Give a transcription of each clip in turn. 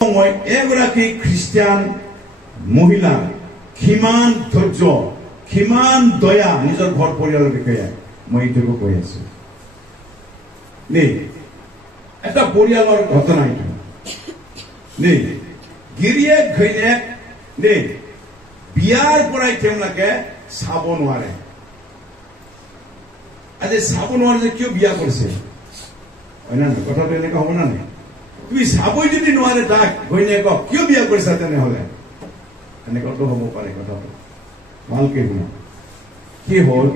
মই এগৰাকী খ্ৰীষ্টিয়ান মহিলা কিমান ধৈৰ্য কিমান দয়া নিজৰ ঘৰ পৰিয়ালৰ বিষয়ে মই এইটোকো কৈ আছো নেই এটা পৰিয়ালৰ ঘটনা এইটো নেই গিৰিয়েক ঘৈণীয়েক নেই বিয়াৰ পৰাই তেওঁলোকে চাব নোৱাৰে আজি চাব নোৱাৰে যে কিয় বিয়া কৰিছে হয় না কথাটো এনেকুৱা হ'ব না নাই তুমি চাবই যদি নোৱাৰে তাক ঘৈণীয়েকক কিয় বিয়া কৰিছা তেনেহলে এনেকুৱাটো হ'ব পাৰে কথাটো ভালকে শুনা কি হ'ল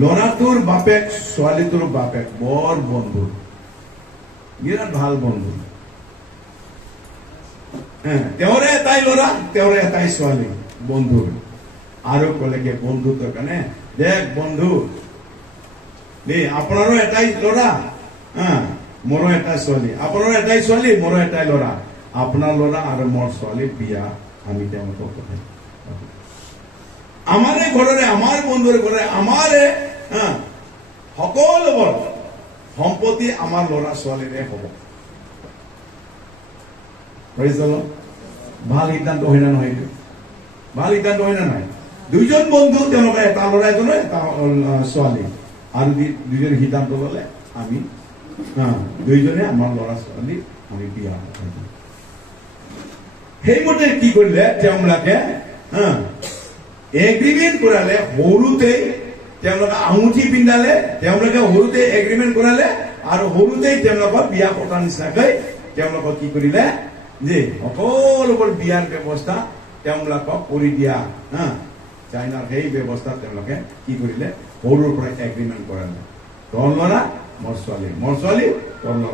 ল'ৰাটোৰ বাপেক ছোৱালীটোৰ বাপেক বৰ বন্ধু বিৰাট ভাল বন্ধু তেওঁৰে এটাই ল'ৰা তেওঁৰে এটাই ছোৱালী বন্ধু আৰু ক'লেগে বন্ধুটোৰ কাৰণে দেখ বন্ধু দেই আপোনাৰো এটাই ল'ৰা মোৰো এটা ছোৱালী আপোনাৰো এটাই ছোৱালী মোৰো এটাই ল'ৰা আপোনাৰ ল'ৰা আৰু মোৰ ছোৱালী বিয়া আমি তেওঁলোকক পঠাই আমাৰে ঘৰৰে আমাৰ বন্ধুৰ ঘৰে আমাৰে সকলোবোৰ সম্পত্তি আমাৰ ল'ৰা ছোৱালীৰে হ'ব ভাল সিদ্ধান্ত হয় না নহয় এইটো ভাল সিদ্ধান্ত হয় না নহয় দুইজন বন্ধু তেওঁলোকে এটা ল'ৰা এজন এটা ছোৱালী আৰু দুইজন সিদ্ধান্ত ল'লে আমি দুইজনে আমাৰ ল'ৰা ছোৱালী আমি বিয়া সেইমতে কি কৰিলে তেওঁলোকে এগ্ৰিমেণ্ট কৰালে সৰুতেই তেওঁলোকে আঙুঠি পিন্ধালে তেওঁলোকে সৰুতে এগ্ৰিমেণ্ট কৰালে আৰু সৰুতেই তেওঁলোকক বিয়া পতা নিচিনাকৈ তেওঁলোকক কি কৰিলে যে সকলোবোৰ বিয়াৰ ব্যৱস্থা তেওঁলোকক কৰি দিয়া চাইনাৰ সেই ব্যৱস্থা তেওঁলোকে কি কৰিলে সৰুৰ পৰা এগ্ৰিমেণ্ট কৰালে তোৰ ল'ৰা মোৰ ছোৱালী তোৰ ল'ৰা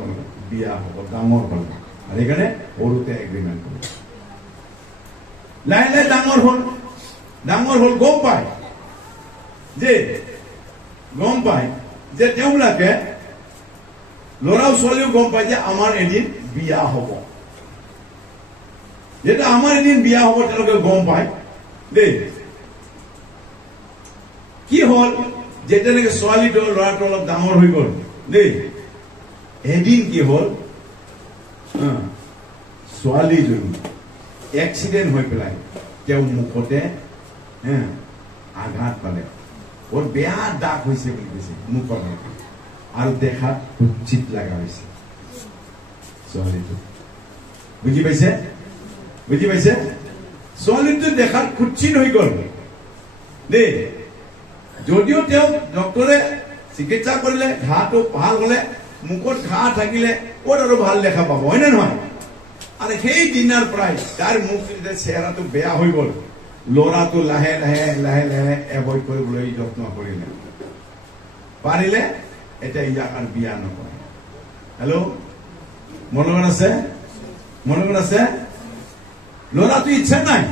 বিয়া হ'ব ডাঙৰ হ'ল আৰু সেইকাৰণে সৰুতে এগ্ৰিমেণ্ট কৰিলে লাহে লাহে ডাঙৰ হ'ল গম পায় যে তেওঁলোকে ল'ৰা ছোৱালীও গম পায় যে আমাৰ এদিন বিয়া হ'ব যেতিয়া আমাৰ এদিন বিয়া হ'ব তেওঁলোকে গম পায় দেই কি হ'ল যেতিয়ালৈকে ছোৱালীটো ল'ৰাটো অলপ ডাঙৰ হৈ গ'ল দেই এদিন কি হ'ল ছোৱালীজনী এক্সিডেণ্ট হৈ পেলাই তেওঁ মুখতে আঘাত পালে বৰ বেয়া দাগ হৈছে বুলি কৈছে মুখত আৰু দেখাত কুচিত লগা হৈছে ছোৱালীটো বুজি পাইছে ছোৱালীটো দেখাত কুচিত হৈ গ'ল দেই যদিও তেওঁ ডক্টৰে চিকিৎসা কৰিলে ঘাঁটো ভাল হলে মুখত ঘাঁ থাকিলে ক'ত আৰু ভাল দেখা পাব হয় নে নহয় আৰু সেই দিনাৰ পৰাই তাৰ মুখ চেহেৰাটো বেয়া হৈ গ'ল ল'ৰাটো লাহে এভইড কৰিবলৈ যত্ন কৰিলে পাৰিলে এতিয়া ইয়াক আৰু বিয়া নকৰে হেল্ল' মোৰ লগত আছে ল'ৰাটো ইচ্ছা নাই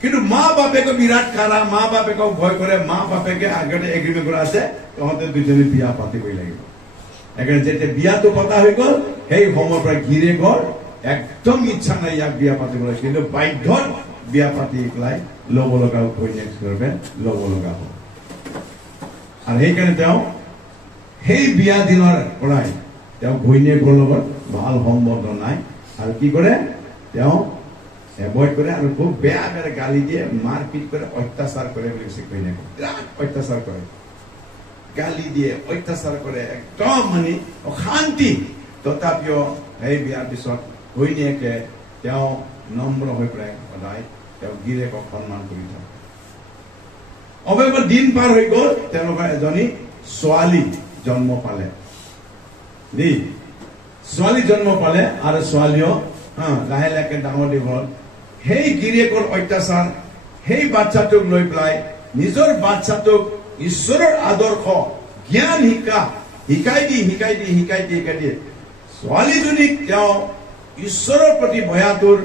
কিন্তু মা বাপেকে বিৰাট কাৰা মা বাপেকক ভয় কৰে মা বাপেকে আগতে এগ্ৰিমেণ্ট কৰা আছে তহঁতে দুজনী বিয়া পাতিবই লাগিব সেইকাৰণে যেতিয়া বিয়াটো পতা হৈ গ'ল সেই সময়ৰ পৰা গিৰিয়েকৰ একদম ইচ্ছা নাই ইয়াক বিয়া পাতিবলৈ কিন্তু বাধ্যত বিয়া পাতি পেলাই ল'ব লগা ঘৈণীয়েক ল'ব লগা হ'ল আৰু সেইকাৰণে তেওঁ সেই বিয়া দিনৰ পৰাই তেওঁ ঘৈণীয়েকৰ লগত ভাল সম্বন্ধ নাই আৰু কি কৰে তেওঁ এভইড কৰে আৰু খুব বেয়া গালি দিয়ে মাৰপিট কৰে অত্যাচাৰ কৰে বুলি কৈছে ঘৈণীয়েকক বিৰাট অত্যাচাৰ কৰে গালি দিয়ে অত্যাচাৰ কৰে একদম মানে অশান্তি তথাপিও সেই বিয়াৰ পিছত ঘৈণীয়েকে তেওঁ নম্ৰ হৈ পেলাই সদায় তেওঁ গিৰিয়েকক সন্মান কৰি থাকে অৱশেষত দিন পাৰ হৈ গ'ল তেওঁলোকৰ এজনী ছোৱালী জন্ম পালে দেই ছোৱালী জন্ম পালে আৰু ছোৱালীও লাহে লাহে ডাঙৰ দীঘল সেই গিৰিয়েকৰ অত্যাচাৰ সেই বাচ্চাটোক লৈ পেলাই নিজৰ বাচ্চাটোক ঈশ্বৰৰ আদৰ্শ জ্ঞান শিকাই দিয়ে ছোৱালীজনীক তেওঁ ঈশ্বৰৰ প্ৰতি ভয়াতুৰ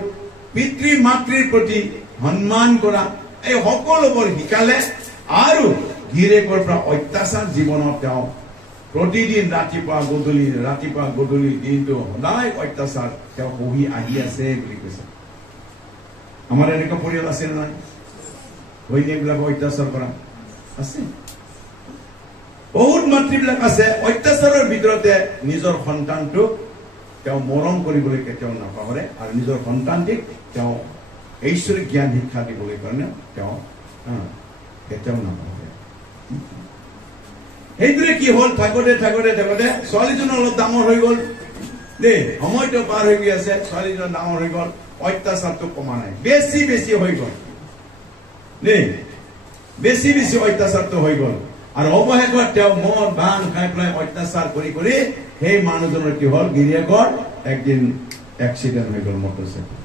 পিতৃ মাতৃৰ প্ৰতি সন্মান কৰা এই সকলোবোৰ শিকালে আৰু গিৰিয়েকৰ পৰা অত্যাচাৰ জীৱনত তেওঁ প্ৰতিদিন ৰাতিপুৱা গধূলি দিনটো সদায় অত্যাচাৰ তেওঁ সহি আহি আছে বুলি কৈছে আমাৰ এনেকুৱা পৰিয়াল আছে নহয় ঘৈণীয়েকবিলাকক অত্যাচাৰ কৰা আছে বহুত মাতৃবিলাক আছে অত্যাচাৰৰ ভিতৰতে নিজৰ সন্তানটোক তেওঁ মৰম কৰিবলৈ কেতিয়াও নাপাহৰে আৰু নিজৰ সন্তানটিক তেওঁ ঐশ্বৰিক জ্ঞান শিক্ষা দিবলৈ কাৰণে তেওঁ কেতিয়াও নাপাহৰে। সেইদৰে কি হ'ল, থাকোঁতে থাকোঁতে থাকোঁতে ছোৱালীজন অলপ ডাঙৰ হৈ গ'ল দেই, সময়টো পাৰ হৈ গৈ আছে, ছোৱালীজন ডাঙৰ হৈ গ'ল, অত্যাচাৰটো কমা নাই, বেছি বেছি হৈ গ'ল দেই, বেছি বেছি অত্যাচাৰটো হৈ গ'ল। আৰু অৱশেষত তেওঁ মদ ভাং খাই পেলাই অত্যাচাৰ কৰি কৰি সেই মানুহজনৰ কি হ'ল, গিৰিয়েকৰ একদিন এক্সিডেণ্ট হৈ গ'ল, মটৰচাইকেল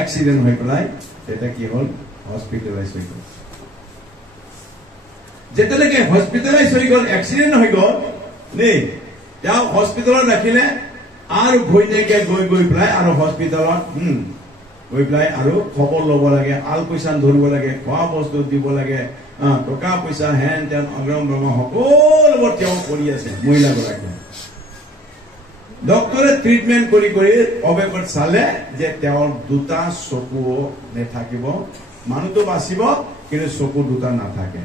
এক্সিডেণ্ট হৈ পেলাই তেতিয়া কি হ'ল, হস্পিটেলাইজ হৈ গ'ল। যেতিয়ালৈকে হস্পিটেলাইজ হৈ গ'ল, এক্সিডেণ্ট হৈ গ'ল দেই, তেওঁ হস্পিটেলত ৰাখিলে আৰু ঘৈণীয়েকে গৈ গৈ পেলাই আৰু হস্পিটেলত গৈ পেলাই আৰু খবৰ ল'ব লাগে, আল পইচা ধৰিব লাগে, খোৱা বস্তু দিব লাগে, টকা পইচা হেন তেন অগ্ৰম ব্ৰহ্ম সকলোবোৰ তেওঁ কৰি আছে মহিলাগৰাকীয়ে। ডক্টৰে ট্ৰিটমেণ্ট কৰি কৰি অৱশেষত চালে যে তেওঁৰ দুটা চকু নাথাকিব, মানুহটো বাচিব কিন্তু চকু দুটা নাথাকে।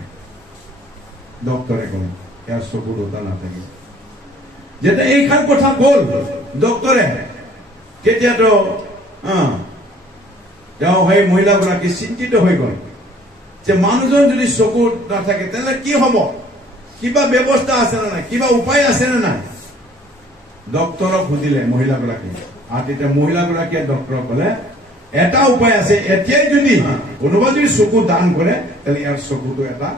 ডক্টৰে ক'লে ইয়াৰ চকু দুটা নাথাকিব। যেতিয়া এইখান কথা গ'ল ডক্টৰে, তেতিয়াতো তেওঁ সেই মহিলাগৰাকী চিন্তিত হৈ গ'ল যে মানুহজন যদি চকু নাথাকে তেনেহ'লে কি হ'ব, কিবা ব্যৱস্থা আছে নে নাই, কিবা উপায় আছে নে নাই। ডক্টৰক সুধিলে মহিলাগৰাকী, আৰু তেতিয়া মহিলাগৰাকীয়ে ডক্টৰক ক'লে এটা উপায় আছে, এতিয়াই যদি কোনোবা যদি চকু দান কৰে তেতিয়াহ'লে ইয়াৰ চকুটো এটা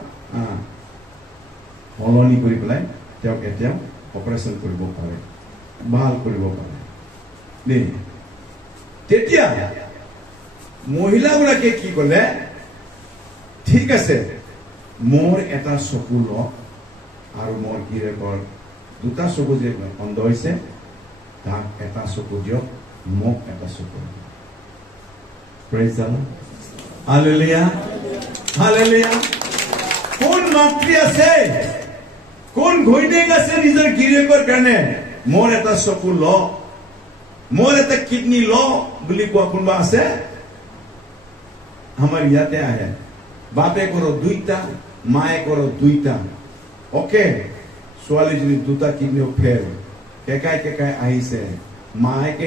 সলনি কৰি পেলাই তেওঁক এতিয়া অপাৰেশ্যন কৰিব পাৰে, ভাল কৰিব পাৰে দেই। তেতিয়া মহিলাগৰাকীয়ে কি ক'লে, ঠিক আছে মোৰ এটা চকু লওক আৰু মোৰ গিৰিয়েকৰ দুটা চকু যে অন্ধ হৈছে তাক এটা চকু দিয়ক, মোক এটা চকু। Praise the lord, hallelujah hallelujah. কোন মাতৃ আছে, কোন ঘৈণীয়েক আছে নিজৰ গিৰিয়েকৰ কাৰণে মোৰ এটা চকু ল, মোৰ এটা কিডনী ল বুলি কোৱা কোনোবা আছে? আমাৰ ইয়াতে আহে, বাপেকৰ দুইটা, মায়েকৰ দুইটা, অকে ছোৱালীজনী দুটা কিডনীও ফেল, কেকাই কেকাই আহিছে, মায়েকে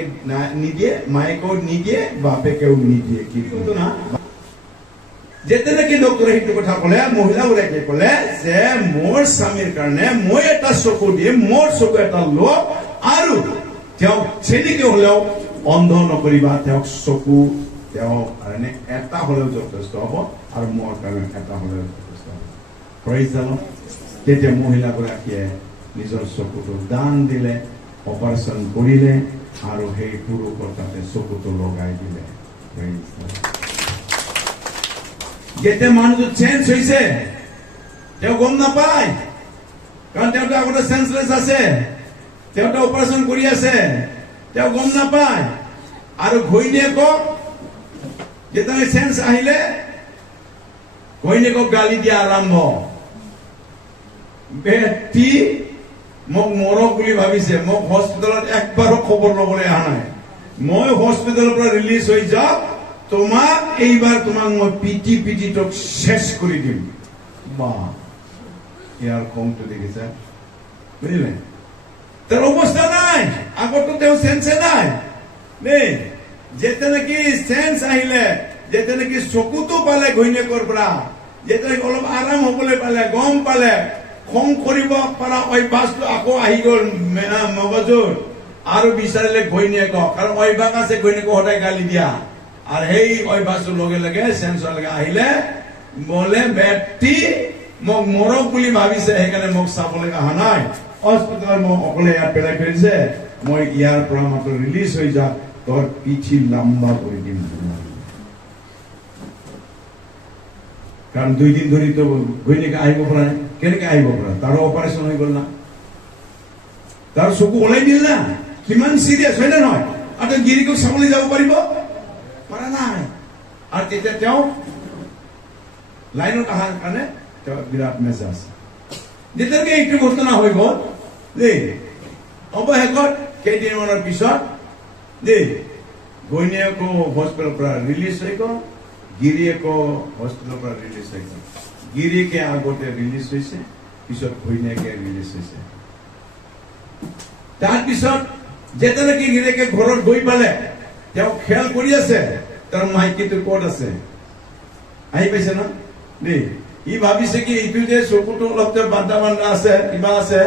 নিদিয়ে, মায়েকেও নিদিয়ে, বাপেকেও নিদিয়ে। কিন্তু না যেতিয়ালৈকে ডক্টৰে সেইটো কথা ক'লে, মহিলাগৰাকীয়ে ক'লে যে মোৰ স্বামীৰ কাৰণে মই এটা চকু দিম, মোৰ চকু এটা লওক আৰু তেওঁক চেনিকে হ'লেও অন্ধ নকৰিবা, তেওঁক চকু তেওঁৰ কাৰণে এটা হ'লেও যথেষ্ট হ'ব আৰু মোৰ কাৰণে এটা হ'লেও যথেষ্ট হ'ব। Praise the lord. তেতিয়া মহিলাগৰাকীয়ে নিজৰ চকুটো দান দিলে, অপাৰেশ্যন কৰিলে আৰু সেই পুৰুষৰ তাতে চকুটো লগাই দিলে। Praise the lord. যেতিয়া মানুহটো চেঞ্জ হৈছে তেওঁ গম নাপায়, কাৰণ তেওঁতো আগতে চেঞ্চলেছ আছে, তেওঁতো অপাৰেশ্যন কৰি আছে, তেওঁ গম নাপায়। আৰু ঘৈণীয়েকক যেতিয়া চেঞ্চ আহিলে ঘৈণীয়েকক গালি দিয়া আৰম্ভ, বেটি মোক মৰক বুলি ভাবিছে, মোক হস্পিটেলত একবাৰো খবৰ ল'বলৈ অহা নাই, মই হস্পিটেলৰ পৰা ৰিলিজ হৈ যাওক, তোমাক এইবাৰ তোমাক মই পিটি পিটি তোক শেষ কৰি দিম। বা ইয়াৰ খংটো দেখিছা, বুজিলে? তেওঁৰ অৱস্থা নাই, আগতো তেওঁ চেঞ্চে নাই দেই। যেতিয়া নেকি চেঞ্চ আহিলে, যেতিয়া নেকি চকুটো পালে ঘৈণীয়েকৰ পৰা, যেতিয়া নেকি অলপ আৰাম হবলৈ পালে, গম পালে, খং কৰিব পৰা অভ্যাসটো আকৌ আহি গ'ল মগজুত, আৰু বিচাৰিলে ঘৈণীয়েকক, কাৰণ অভ্যাস আছে ঘৈণীয়েকক সদায় গালি দিয়া, আৰু সেই অভ্যাসটোৰ লগে লগে চেঞ্চলৈকে আহিলে বোলে বেটি মোক মৰক বুলি ভাবিছে, সেইকাৰণে মোক চাবলৈ অহা নাই, হস্পিটেলত মোক অকলে ইয়াত পেলাই ফেৰিছে, মই ইয়াৰ পৰা মাত্ৰ ৰিলিজ হৈ যাক, তোৰ পিঠি লম্বা কৰি দিম। কাৰণ 2 দিন ধৰি তো ঘৈণীয়েকে আহিব পৰা নাই, কেনেকে আহিব পৰা? তাৰো অপাৰেশ্যন হৈ গ'ল না, তাৰ চকু ওলাই দিল না, কিমান চিৰিয়াছ হয় নে নহয়? আৰু গিৰিয়েকক চাবলৈ যাব পাৰিব পৰা নাই। আৰু তেতিয়া তেওঁ লাইনত অহাৰ কাৰণে তেওঁ বিৰাট মেজাজ। যেতিয়ালৈকে এইটো ঘটনা হৈ গ'ল দেই, অৱশেষত কেইদিনমানৰ পিছত দেই ঘৈণীয়েকো হস্পিটেলৰ পৰা ৰিলিজ হৈ গ'ল, গিৰিয়েকো হস্পিটেলৰ পৰা ৰিলিজ হৈ গ'ল। গিৰিয়েকে আগতে ৰিলিজ হৈছে, পিছত ঘৈণীয়েকে ৰিলিজ হৈছে। তাৰপিছত যেতিয়া নেকি গিৰিয়েকে ঘৰত গৈ পালে তেওঁ খেল কৰি আছে তাৰ মাইকীটো ক'ত আছে আহি পাইছে ন দেই ই ভাবিছে কি এইটো যে চকুটো অলপ বান্ধা বান্ধা আছে কিবা আছে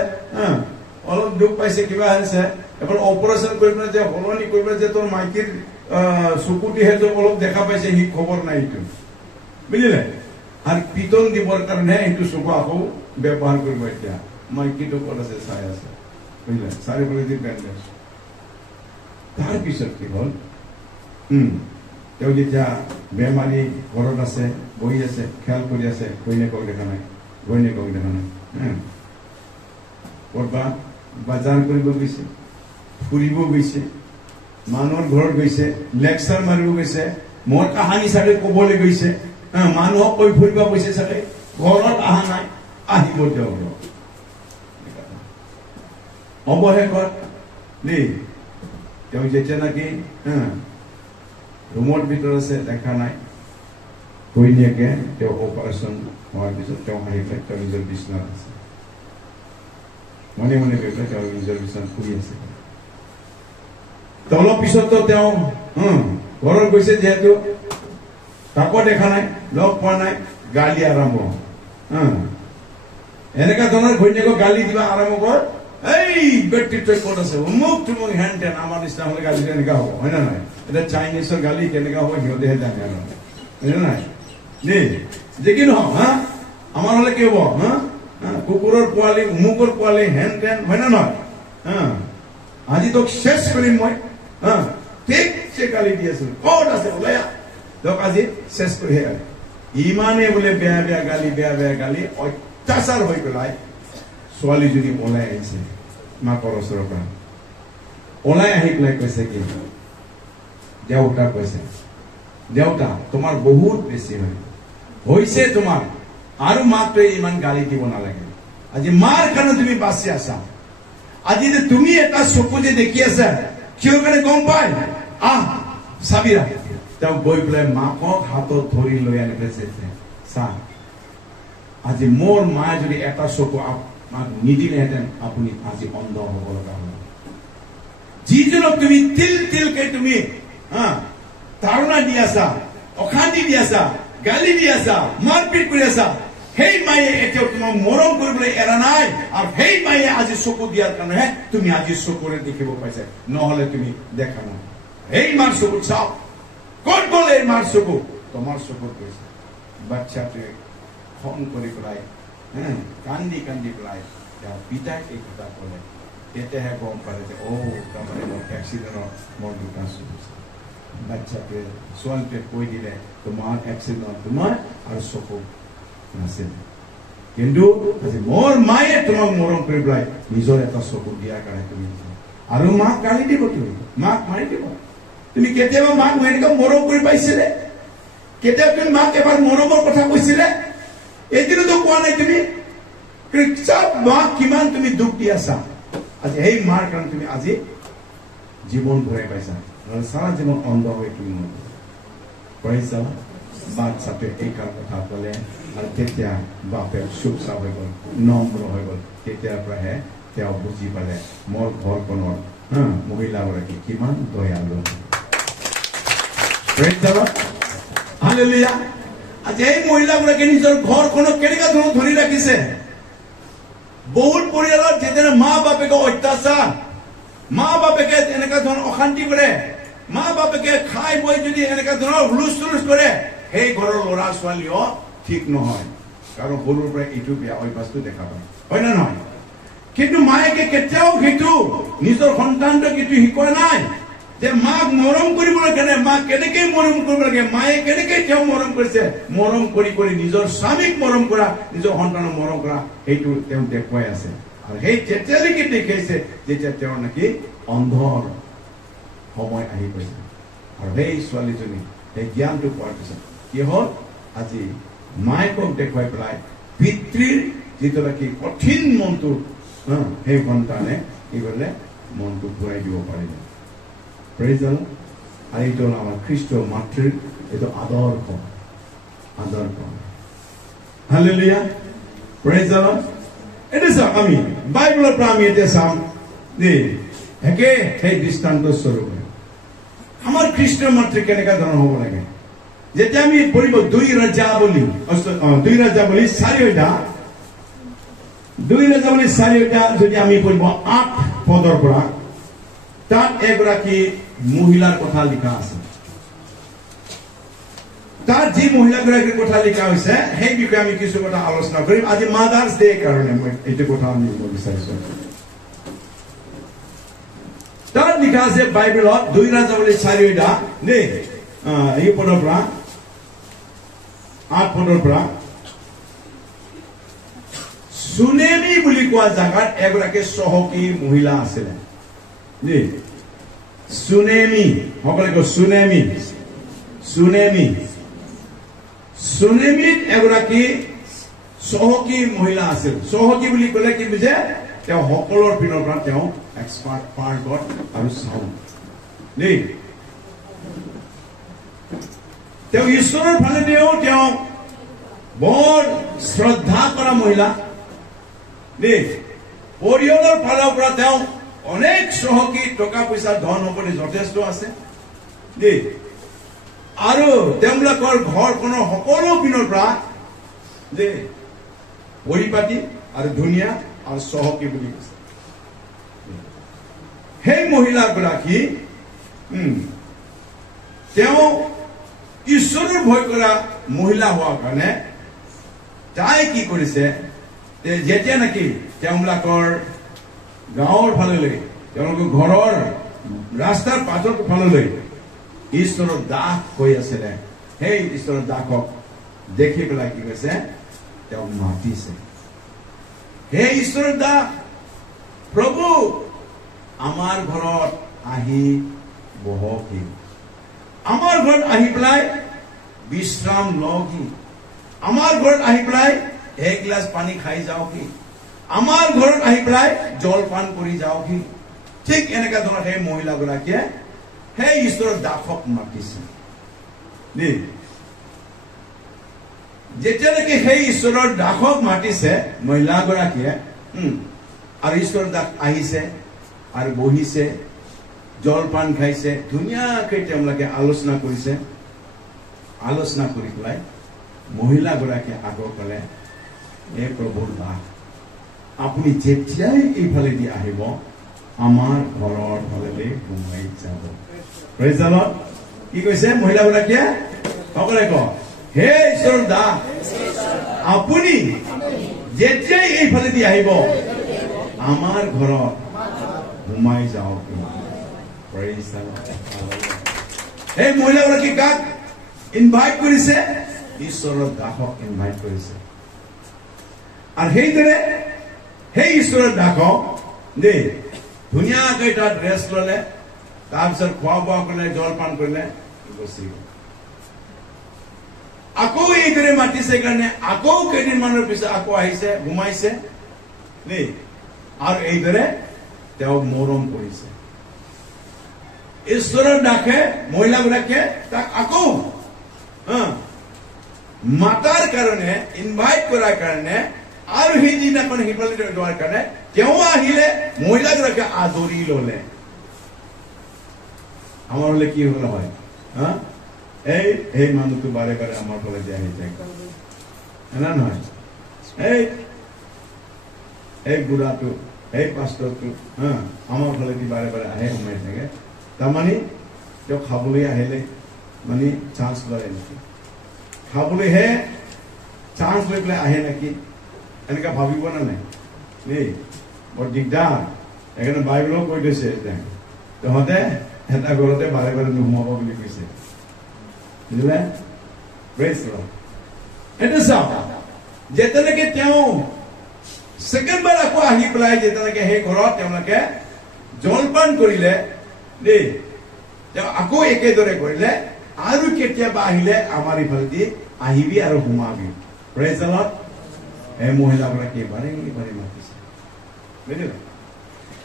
অলপ দুখ পাইছে কিবা আছে এবাৰ অপাৰেশ্যন কৰি পেলাই যে সলনি কৰি পেলাই যে তোৰ মাইকীৰ চকুটিহে অলপ দেখা পাইছে সি খবৰ নাই এইটো বুজিলে আৰু পিতন দিবৰ কাৰণে এইটো চকু আকৌ ব্যৱহাৰ কৰিব এতিয়া মাইকীটো ক'ত আছে চাই আছে বুজিলে চাৰিওফালে দি বেণ্ডেজ তাৰপিছত কি হ'ল তেওঁ যেতিয়া বেমাৰী ঘৰত আছে বহি আছে খেয়াল কৰি আছে ঘৈণীয়েকক দেখা নাই ক'ৰবাত বজাৰ কৰিব গৈছে ফুৰিব গৈছে মানুহৰ ঘৰত গৈছে লেকচাৰ মাৰিব গৈছে মোৰ কাহানী চাগে ক'বলৈ গৈছে মানুহক কৈ ফুৰিব গৈছে চাগে ঘৰত অহা নাই আহিব তেওঁ অৱশেষত দেই তেওঁ যেতিয়া নাকি ৰুমৰ ভিতৰত আছে দেখা নাই ঘৈণীয়েকে তেওঁ অপাৰেশ্যন হোৱাৰ পিছত তেওঁ আহি পেলাই তেওঁ নিজৰ বিচনাত আছে মনে মনে গৈ পেলাই তেওঁ নিজৰ বিচনাত শুই আছে অলপ পিছতো তেওঁ ঘৰত গৈছে যিহেতু তাকো দেখা নাই লগ পোৱা নাই গালি আৰম্ভ এনেকা ধৰণৰ ঘৈণীয়েকক গালি দিবা আৰম্ভ কৰ এই ব্যক্তিত্ব ক'ত আছে অমুক তুমুক হেন টেন আমাৰ নিচিনা হলে গালি এনেকা হ'ব হয় না নাই এটা চাইনিজৰ গালি কেনেকা হ'ব সিহঁতেহে জানে আৰু হয় নাই দেই যে কি নহওক আমাৰ হলে কি হ'ব কুকুৰৰ পোৱালি অমুকৰ পোৱালি হেন টেন হয় না নহয় আজি তোক শেষ কৰিম মই ঠিকছে গালি দি আছো ক'ত আছে ওলাই তোক আজি শেষ কৰিহে ইমানে বোলে বেয়া বেয়া গালি অত্যাচাৰ হৈ পেলাই ছোৱালীজনী ওলাই আহিছে মাকৰ ওচৰৰ পৰা ওলাই আহি পেলাই কৈছে কি দেউতা কৈছে দেউতা তোমাৰ বহুত বেছি হৈছে তোমাৰ আৰু মাকটোৱে ইমান গালি দিব নালাগে আজি মাৰ কাৰণে তুমি বাচি আছা আজি যে তুমি এটা চকু যে দেখি আছা কিয় কাৰণে গম পাই চাবিৰা তেওঁ গৈ পেলাই মাকক হাতত ধৰি লৈ আনি পেলাইছে চা আজি মোৰ মায়ে যদি এটা চকু মাক নিদিলেহেঁতেন আপুনি আজি অন্ধ হ'ব লগা হ'ল যিজনক তুমি তিলকে তুমি ধাৰণা দি আছা অশান্তি দি আছা গালি দি আছা মাৰপিট কৰি আছা সেই মায়ে এতিয়াও তোমাক মৰম কৰিবলৈ এৰা নাই আৰু সেই মায়ে আজি চকু দিয়াৰ কাৰণেহে তুমি আজি চকুৰে দেখিব পাইছা নহলে তুমি দেখা নাই সেই মাৰ চকুত চাওক ক'ত গ'ল এই মাৰ চকু তোমাৰ চকুত গৈছে বাচ্চাটোৱে খং কৰি পেলাই কান্দি পেলাই পিতাক এই কথা ক'লে তেতিয়াহে গম পালে যে তাৰমানে মোৰ এক্সিডেণ্টৰ মোৰ দুটা চকু বাচ্চাটোৱে ছোৱালীটোৱে কৈ দিলে তোমাৰ এক্সিডেণ্ট তোমাৰ আৰু চকু নাছিল কিন্তু আজি মোৰ মায়ে তোমাক মৰম কৰি পেলাই নিজৰ এটা চকু দিয়াৰ কাৰণে তুমি আৰু মাক গালি দিব তুমি মাক মাৰি দিব তুমি কেতিয়াবা মাক এনেকুৱা মৰম কৰি পাইছিলে কেতিয়াবা তুমি মাক এবাৰ মৰমৰ কথা কৈছিলে এদিনতো কোৱা নাই তুমি চব মাক কিমান তুমি দুখ দি আছা আজি সেই মাৰ কাৰণে তুমি আজি জীৱন ঘূৰাই পাইছা নহ'লে সাৰা জীৱন অন্ধ হৈ তুমি পাইছা বাচ্চাটোৱে এই কথা ক'লে আৰু তেতিয়া বাপে চুপচাপ হৈ গ'ল নম্ৰ হৈ গ'ল তেতিয়াৰ পৰাহে তেওঁ বুজি পালে মোৰ ঘৰখনৰ মহিলাগৰাকী কিমান দয়ালু হালেলুয়া আজি এই মহিলাগৰাকী নিজৰ ঘৰখনক কেনেকুৱা ধৰণৰ ধৰি ৰাখিছে বহুত পৰিয়ালত যেতিয়া মা বাপেকে অত্যাচাৰ মা বাপেকে এনেকুৱা ধৰণৰ অশান্তি কৰে মা বাপেকে খাই বৈ যদি এনেকুৱা ধৰণৰ হুলস্থুল কৰে সেই ঘৰৰ ল'ৰা ছোৱালীও ঠিক নহয় কাৰণ সৰুৰ পৰা এইটো বেয়া অভ্যাসটো দেখা পায় হয় না নহয় কিন্তু মায়েকে কেতিয়াও সেইটো নিজৰ সন্তানটোক এইটো শিকোৱা নাই যে মাক মৰম কৰিবলৈ কাৰণে মাক কেনেকৈ মৰম কৰিব লাগে মায়ে কেনেকৈ তেওঁ মৰম কৰিছে মৰম কৰি নিজৰ স্বামীক মৰম কৰা নিজৰ সন্তানক মৰম কৰা সেইটো তেওঁ দেখুৱাই আছে আৰু সেই যেতিয়ালৈকে দেখাইছে যেতিয়া তেওঁৰ নেকি অন্ধৰ সময় আহি গৈছে আৰু সেই ছোৱালীজনী সেই জ্ঞানটো পোৱাৰ পিছত কি হ'ল আজি মায়েকক দেখুৱাই পেলাই পিতৃৰ যিটো নেকি কঠিন মনটো সেই সন্তানে কি কৰিলে মনটো ঘূৰাই দিব পাৰিলে প্ৰেইজ দ্য লৰ্ড আৰু এইটো আমাৰ খ্ৰীষ্ট মাতৃৰ এইটো আদৰ্শ হালেলুয়া প্ৰেইজ দ্য লৰ্ড এটা চাওক আমি বাইবেলৰ পৰা আমি এতিয়া চাম দেই হেকে সেই দৃষ্টান্ত স্বৰূপ আমাৰ খ্ৰীষ্টীয় মাতৃ কেনেকুৱা ধৰণৰ হ'ব লাগে যেতিয়া আমি পঢ়িব 2 ৰাজাৱলী 4 যদি আমি পঢ়িব 8 পদৰ পৰা তাত এগৰাকী মহিলাৰ কথা লিখা আছে তাত যি মহিলাগৰাকীৰ কথা লিখা হৈছে সেই বিষয়ে আমি কিছু কথা আলোচনা কৰিম আজি মাদাৰ্স ডে কাৰণে মই এইটো কথা আমি বিচাৰিছো তাত লিখা আছে বাইবেলত 2 ৰাজাৱলী 4 নে এই পদৰ পৰা 8 পদৰ পৰা সুনেমি বুলি কোৱা জাগাত এগৰাকী চহকী মহিলা আছিল নে সুনেমি সকলে কয় সুনেমিত এগৰাকী চহকী মহিলা আছিল চহকী বুলি ক'লে কি বুজে তেওঁ সকলৰ পিনৰ পৰা তেওঁ এক্সপাৰ্ট পাৰ্গত আৰু চাউণ্ড দেই তেওঁ ঈশ্বৰৰ ফালে দিও তেওঁ বৰ শ্ৰদ্ধা কৰা মহিলা দেই পৰিয়ালৰ ফালৰ পৰা তেওঁ অনেক চহকী টকা পইচা ধন সম্পত্তি যথেষ্ট আছে দেই আৰু তেওঁলোকৰ ঘৰখনৰ সকলো পিনৰ পৰা যে পৰিপাটি আৰু ধুনীয়া আৰু চহকী বুলি কৈছে সেই মহিলাগৰাকী তেওঁ ঈশ্বৰৰ ভয় কৰা মহিলা হোৱাৰ কাৰণে তাই কি কৰিছে যেতিয়া নেকি তেওঁলোকৰ গাঁৱৰ ফাললৈ তেওঁলোকৰ ঘৰৰ ৰাস্তাৰ পাছৰ ফাললৈ ঈশ্বৰৰ দাস হৈ আছিলে সেই ঈশ্বৰৰ দাসক দেখি পেলাই কি কৈছে তেওঁ মাতিছে হে ঈশ্বৰৰ দাস প্ৰভু আমাৰ ঘৰত আহি বহকি আমাৰ ঘৰত আহি পেলাই বিশ্ৰাম লওঁকি আমাৰ ঘৰত আহি পেলাই এক গিলাচ পানী খাই যাওঁকি আমাৰ ঘৰত আহি পেলাই জলপান কৰি যাওঁকি ঠিক এনেকা ধৰণৰ সেই মহিলাগৰাকীয়ে সেই ঈশ্বৰৰ দাসক মাতিছে দেই যেতিয়ালৈকে সেই ঈশ্বৰৰ দাসক মাতিছে মহিলাগৰাকীয়ে আৰু ঈশ্বৰৰ দাস আহিছে আৰু বহিছে জলপান খাইছে ধুনীয়াকৈ তেওঁলোকে আলোচনা কৰিছে আলোচনা কৰি পেলাই মহিলাগৰাকীয়ে আগৰ ক'লে হে প্ৰভুৰ দাস আপুনি যেতিয়াই এইফালে দি আহিব আমাৰ ঘৰৰ ফালে সোমাই যাব প্ৰেজ দ্য লৰ্ড কি কৈছে মহিলাগৰাকীয়ে সকলোৱে কয় হে ঈশ্বৰৰ দাস আপুনি যেতিয়াই এইফালে দি আহিব আমাৰ ঘৰত সোমাই যাওক প্ৰেজ দ্য লৰ্ড এই মহিলাগৰাকী কাক ইনভাইট কৰিছে ঈশ্বৰৰ দাসক ইনভাইট কৰিছে আৰু সেইদৰে সেই ঈশ্বৰৰ দাসক দেই ধুনীয়াকৈ তাত ড্ৰেছ ললে তাৰপিছত খোৱা বোৱা কৰিলে জলপান কৰিলে গুচি গ'ল আকৌ এইদৰে মাতিছে কাৰণে আকৌ কেইদিনমানৰ পিছত আকৌ আহিছে ঘুমাইছে দেই আৰু এইদৰে তেওঁ মৰম কৰিছে ঈশ্বৰৰ দাসে মহিলাগৰাকীয়ে তাক আকৌ মাতাৰ কাৰণে ইনভাইট কৰাৰ কাৰণে আৰু সেইদিনাখন সিফালে যোৱাৰ কাৰণে তেওঁ আহিলে মহিলাগৰাকীয়ে আদৰি ললে আমাৰ হলে কি হলে হয় এই মানুহটো বাৰে বাৰে আমাৰ ফালে যে আহি যায় এনে নহয় এই বুঢ়াটো এই পাষ্টৰটো আমাৰ ফালে দি বাৰে বাৰে আহে সোমাই থাকে তাৰমানে তেওঁ খাবলৈ আহিলে মানে চান্স লয় নেকি খাবলৈহে চান্স লৈ পেলাই আহে নেকি এনেকা ভাবিব না নাই দেই বৰ দিগদাৰ সেইকাৰণে বাইবেলো কৈ থৈছে তহঁতে এটা ঘৰতে বাৰে বাৰে নোসোমাব বুলি কৈছে বুজিলে প্ৰেজ দ্য লৰ্ড এইটো চাওক যেতিয়ালৈকে তেওঁ ছেকেণ্ডবাৰ আকৌ আহি পেলাই যেতিয়ালৈকে সেই ঘৰত তেওঁলোকে জলপান কৰিলে দেই তেওঁ আকৌ একেদৰে কৰিলে আৰু কেতিয়াবা আহিলে আমাৰ ইফালেদি আহিবি আৰু সোমাবি প্ৰেজ দ্য লৰ্ড এই মহিলাগৰাকী বাৰে বাৰে মাতিছে বুজিলে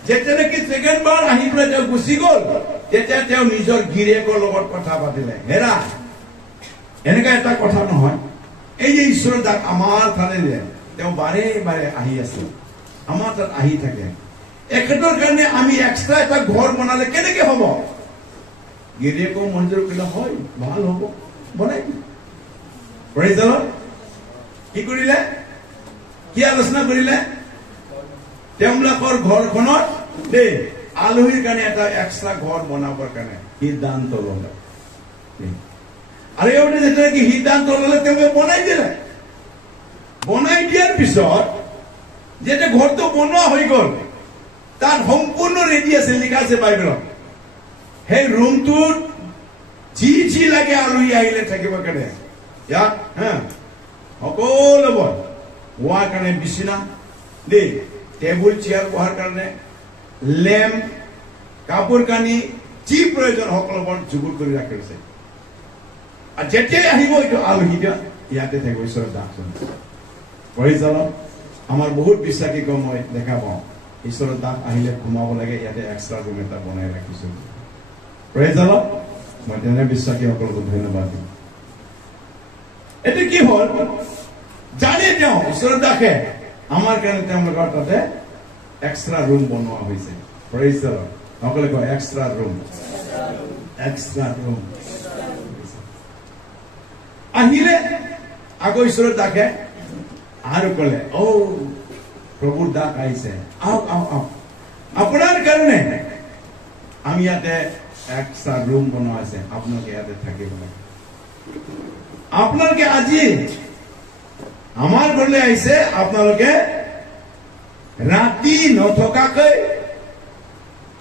যেতিয়ালৈকে ছেকেণ্ডবাৰ আহি পেলাই তেওঁ গুচি গ'ল তেতিয়া তেওঁ নিজৰ গিৰিয়েকৰ লগত কথা পাতিলে হেৰা এনেকা এটা কথা নহয় এই যে ঈশ্বৰৰ দাস আমাৰ ফালে তেওঁ বাৰে বাৰে আহি আছে আমাৰ তাত আহি থাকে এখেতৰ কাৰণে আমি এক্সট্ৰা এটা ঘৰ বনালে কেনেকে হ'ব গিৰিয়েকো মঞ্জুৰ কৰিলে হয় ভাল হ'ব বনাই প্ৰেজ দ্য লৰ্ড কি কৰিলে কি আলোচনা কৰিলে তেওঁলোকৰ ঘৰখনত দেই আলহীৰ কাৰণে এটা এক্সট্ৰা ঘৰ বনাবৰ কাৰণে সিদ্ধান্ত ল'লে আৰু এইটো যেতিয়া কি সিদ্ধান্ত ল'লে তেওঁলোকে বনাই দিলে বনাই দিয়াৰ পিছত যেতিয়া ঘৰটো বনোৱা হৈ গ'ল তাত সম্পূৰ্ণ ৰেডি আছে লিখা আছে বাইবেলত সেই ৰুমটোত যি লাগে আলহী আহিলে থাকিবৰ কাৰণে ইয়াত সকলো হোৱাৰ কাৰণে বিচনা দেই টেবুল চেয়াৰ বহাৰ কাৰণে লেম্প কাপোৰ কানি যি প্ৰয়োজন সকলোবোৰ যোগাৰ কৰি ৰাখিছে আৰু যেতিয়াই আহিব এইটো আলহী ইয়াতে থাকিব ঈশ্বৰৰ দাসজন প্ৰেজ দ্য লৰ্ড আমাৰ বহুত বিশ্বাসীক মই দেখা পাওঁ ঈশ্বৰৰ দাস আহিলে ঘুমাব লাগে ইয়াতে এক্সট্ৰা ৰুম এটা বনাই ৰাখিছো প্ৰেজ দ্য লৰ্ড মই তেনে বিশ্বাসীসকলক ধন্যবাদ দিম এটো কি হ'ল জানে তেওঁ ঈশ্বৰৰ দাসে আমাৰ কাৰণে তেওঁলোকৰ তাতে এক্সট্ৰা ৰুম বনোৱা হৈছে প্ৰেজ দ্য লৰ্ড সকলোৱে কয় এক্সট্ৰা ৰুম আহিলে আকৌ ঈশ্বৰৰ দাসে আৰু ক'লে প্ৰভুৰ দাস আহিছে আহক আপোনাৰ কাৰণে আমি ইয়াতে এক্সট্ৰা ৰুম বনোৱা আছে আপোনালোকে ইয়াতে থাকিব লাগে আপোনালোকে আজি আমাৰ ঘৰলৈ আহিছে আপোনালোকে ৰাতি নথকাকৈ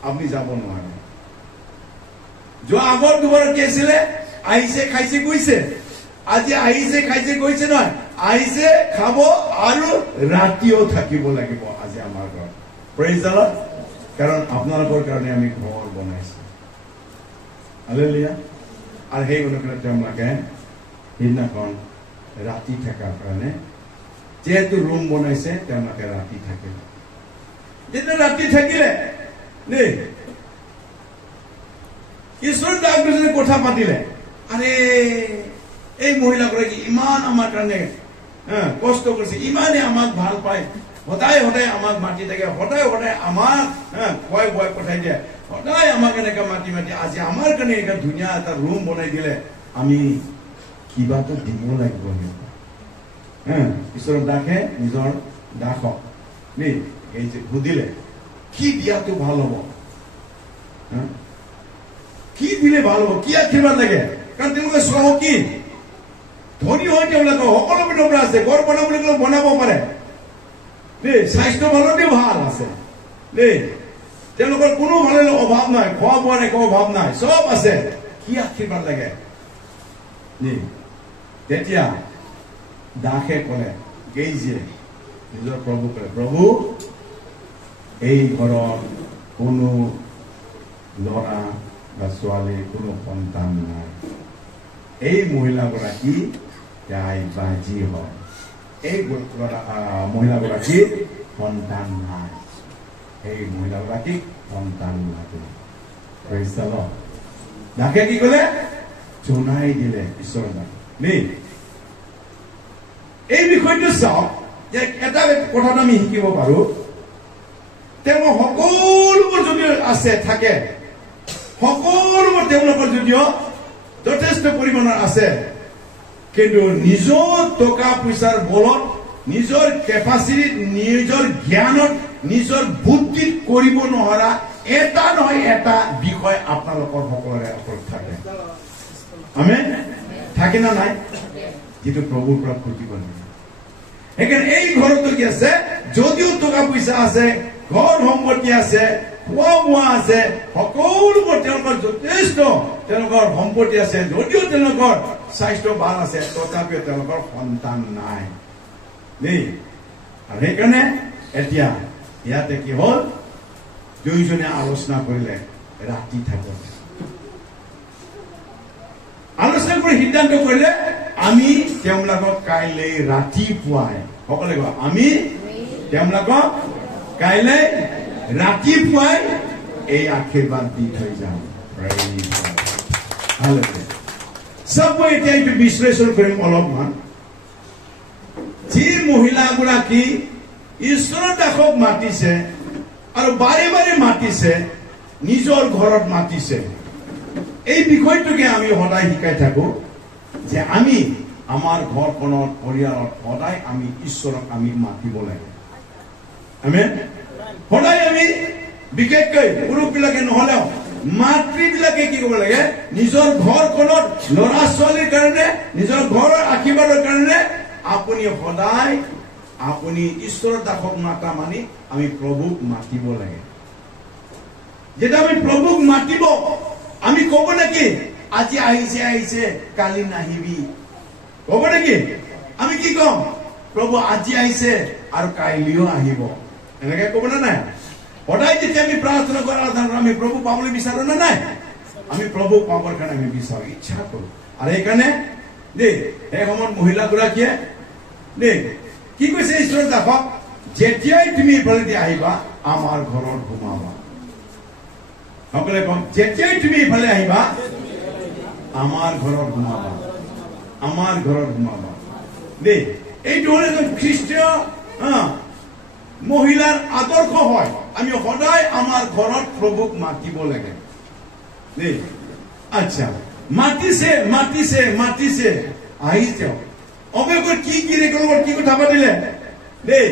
আপুনি যাব নোৱাৰে যোৱা আগৰ দুবাৰ কি আছিলে আহিছে খাইছে গৈছে আজি আহিছে খাইছে গৈছে নহয় আহিছে খাব আৰু ৰাতিও থাকিব লাগিব আজি আমাৰ ঘৰত প্ৰেজ দ্য লৰ্ড কাৰণ আপোনালোকৰ কাৰণে আমি ঘৰ বনাইছো হালেলুয়া আৰু সেই অনুসাৰে তেওঁলোকে সিদিনাখন ৰাতি থকাৰ কাৰণে যেহেতু ৰুম বনাইছে তেওঁলোকে ৰাতি থাকিলে যেতিয়া ৰাতি থাকিলে দেই ঈশ্বৰৰ দাসজনে কথা পাতিলে আৰে এই মহিলাগৰাকী ইমান আমাৰ কাৰণে কষ্ট কৰিছে ইমানে আমাক ভাল পায় সদায় আমাক মাতি থাকে সদায় আমাক খুৱাই বুৱাই পঠাই দিয়ে সদায় আমাক এনেকে মাতি আজি আমাৰ কাৰণে এনেকে ধুনীয়া এটা ৰুম বনাই দিলে আমি কিবাটো দিব লাগিব ঈশ্বৰৰ দাসে নিজৰ দাসক এই যে সুধিলে কি দিয়াটো ভাল হ'ব কি দিলে ভাল হ'ব কি আশীৰ্বাদ লাগে কাৰণ তেওঁলোকে চহকী ধনী হয় তেওঁলোকে সকলো বিধৰ আছে ঘৰ বনাবলৈ গ'লে বনাব পাৰে দেই স্বাস্থ্য ভালতেও ভাল আছে দেই তেওঁলোকৰ কোনো ভালে অভাৱ নাই খোৱা বোৱাৰ একো অভাৱ নাই চব আছে কি আশীৰ্বাদ লাগে তেতিয়া দাসে ক'লে গেইজিয়ে নিজৰ প্ৰভু ক'লে প্ৰভু এই ঘৰত কোনো ল'ৰা বা ছোৱালীৰ কোনো সন্তান নাই এই মহিলাগৰাকী তাই বাজি হয় এই মহিলাগৰাকীৰ সন্তান নাই এই মহিলাগৰাকীক সন্তান লাগে প্ৰেজ দ্য লৰ্ড দাসে কি ক'লে জনাই দিলে ঈশ্বৰৰ দাস এই বিষয়টো চাওক যে এটা কথাত আমি শিকিব পাৰো তেওঁ সকলোবোৰ যদি আছে থাকে সকলোবোৰ তেওঁলোকৰ যদিও যথেষ্ট পৰিমাণৰ আছে কিন্তু নিজৰ টকা পইচাৰ বলত নিজৰ কেপাচিটিত নিজৰ জ্ঞানত নিজৰ বুদ্ধিত কৰিব নোৱাৰা এটা নহয় এটা বিষয় আপোনালোকৰ সকলোৰে ওপৰত থাকে আমেন থাকে না নাই যেটো প্ৰভুৰ পৰা খুজিব লাগে সেইকাৰণে এই ঘৰতো কি আছে যদিও টকা পইচা আছে ঘৰ সম্পত্তি আছে খোৱা বোৱা আছে সকলোবোৰ তেওঁলোকৰ যথেষ্ট তেওঁলোকৰ সম্পত্তি আছে যদিও তেওঁলোকৰ স্বাস্থ্য ভাল আছে তথাপিও তেওঁলোকৰ সন্তান নাই দেই আৰু সেইকাৰণে এতিয়া ইয়াতে কি হ'ল দুইজনে আলোচনা কৰিলে ৰাতি থাকক আলোচনা কৰি সিদ্ধান্ত কৰিলে আমি তেওঁলোকক কাইলৈ ৰাতিপুৱাই সকলোৱে কয় আমি তেওঁলোকক কাইলৈ ৰাতিপুৱাই এই আশীৰ্বাদ দি থৈ যাম চব মই এতিয়া এইটো বিশ্লেষণ কৰিম অলপমান যি মহিলাগৰাকী ঈশ্বৰৰ দাসক মাতিছে আৰু বাৰে বাৰে মাতিছে, নিজৰ ঘৰত মাতিছে। এই বিষয়টোকে আমি সদায় শিকাই থাকো যে আমি আমাৰ ঘৰখনত, পৰিয়ালত সদায় আমি ঈশ্বৰক আমি মাতিব লাগে। আমেন। সদায় আমি বিশেষকৈ পুৰুষবিলাকে নহলেও মাতৃবিলাকে কি কৰিব লাগে, নিজৰ ঘৰখনত ল'ৰা ছোৱালীৰ কাৰণে, নিজৰ ঘৰৰ আশীৰ্বাদৰ কাৰণে আপুনি সদায় আপুনি ঈশ্বৰৰ দাসক মাতা মানি আমি প্ৰভুক মাতিব লাগে। যেতিয়া আমি প্ৰভুক মাতিব, আমি কব নেকি আজি আহিছে কালি নাহিবি, কব নেকি? আমি কি কম? প্ৰভু আজি আহিছে আৰু কাইলৈও আহিব, এনেকে কব না নাই? সদায় যেতিয়া আমি প্ৰাৰ্থনা কৰা আমি প্ৰভু পাবলৈ বিচাৰো না নাই? আমি প্ৰভুক পাবৰ কাৰণে আমি বিচাৰো, ইচ্ছা কৰো। আৰু সেইকাৰণে দেই সেই সময়ত মহিলাগৰাকীয়ে দেই কি কৈছে ঈশ্বৰৰ দাসক, যেতিয়াই তুমি ইফালেদি আহিবা আমাৰ ঘৰত সোমাবা। সকলে কম, যেতিয়াই তুমি ইফালে আহিবা আমাৰ ঘৰত সোমাবা, আমাৰ ঘৰত সোমাবা দেই। এইটো হল এজন খ্ৰীষ্টীয় মহিলাৰ আদৰ্শ হয়। আমি সদায় আমাৰ ঘৰত প্ৰভুক মাতিব লাগে দেই। আচ্ছা, মাতিছে মাতিছে মাতিছে আহিছে। অৱশ্যে কি গিৰিকৰ লগত কি কথা পাতিলে দেই?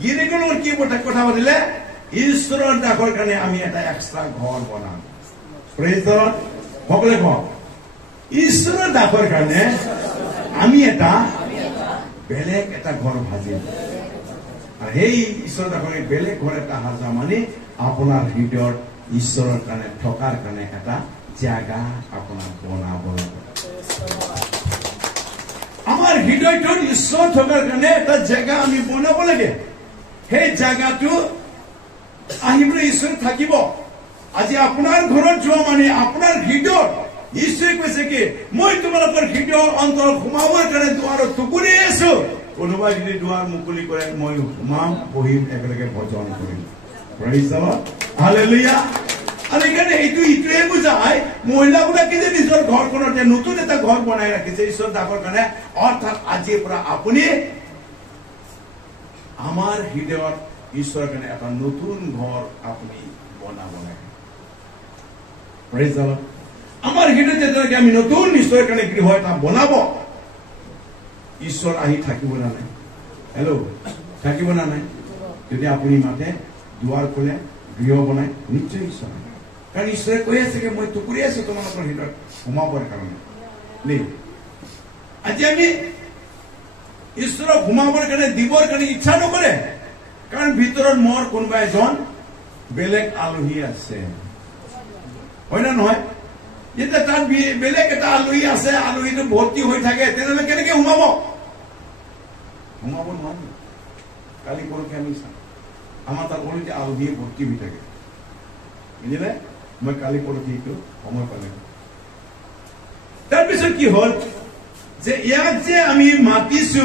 গিৰিকৰ লগত কি কথা পাতিলে? ঈশ্বৰৰ দাসৰ কাৰণে আমি এটা এক্সট্ৰা ঘৰ বনাম। Praise the lord. সকলে কওক, ঈশ্বৰৰ দাসৰ কাৰণে আমি এটা বেলেগ এটা ঘৰ ভাজিম। আৰু সেই ঈশ্বৰৰ দাসৰ বেলেগ ঘৰ এটা সাজা মানে আপোনাৰ হৃদয়ত ঈশ্বৰৰ কাৰণে থকাৰ কাৰণে এটা জাগা আপোনাৰ বনাব লাগে। আমাৰ হৃদয়টোত ঈশ্বৰ থকাৰ কাৰণে এটা জাগা আমি বনাব লাগে। সেই জাগাটো আহিবলৈ ঈশ্বৰ থাকিব। আজি আপোনাৰ ঘৰত যোৱা মানে আপোনাৰ হৃদয়ত ঈশ্বৰে কৈছে কি, মই তোমালোকৰ হৃদয়ৰ অন্তৰত সোমাবৰ কাৰণে দুৱাৰত টুকুৰি আছো। কোনোবাই যদি দুৱাৰ মুকলি কৰে মই সোমাম, বহিম, একেলগে ভজন কৰিম। Praise the lord, hallelujah. আৰু সেইকাৰণে এইটো ইটোৱে বুজায় মহিলাবিলাকে যে নিজৰ ঘৰখনত যে নতুন এটা ঘৰ বনাই ৰাখিছে ঈশ্বৰ দাসৰ কাৰণে, অৰ্থাৎ আজিৰ পৰা আপুনি আমাৰ হৃদয়ত ঈশ্বৰৰ কাৰণে এটা নতুন ঘৰ আপুনি বনাব লাগে। Praise the lord. আমাৰ হৃদয়ত যেতিয়ালৈকে আমি নতুন ঈশ্বৰৰ কাৰণে গৃহ এটা বনাব, ঈশ্বৰ আহি থাকিব না নাই? হেল্ল', থাকিব না নাই? যদি আপুনি মাতে, দুৱাৰ খোলে, গৃহ বনাই, নিশ্চয় ঈশ্বৰ। কাৰণ ঈশ্বৰে কৈ আছে কি মই টুকুৰি আছো তোমালোকৰ হৃদয়ত সোমাবৰ কাৰণে দেই। আজি আমি ঈশ্বৰক সোমাবৰ কাৰণে দিবৰ কাৰণে ইচ্ছা নকৰে, কাৰণ ভিতৰত মোৰ কোনোবা এজন বেলেগ আলহী আছে, হয় না নহয়? যেতিয়া তাত বেলেগ এটা আলহী আছে, আলহীটো ভৰ্তি হৈ থাকে, তেনেহলে কেনেকে সোমাব? সোমাব নোৱাৰি। কালি পৰহি আমি চাম, আমাৰ তাত অলৰেডি আলহী ভৰ্তি হৈ থাকে, বুজিলে? মই কালি পৰহি সময় পালে। তাৰপিছত কি হল যে ইয়াক যে আমি মাতিছো,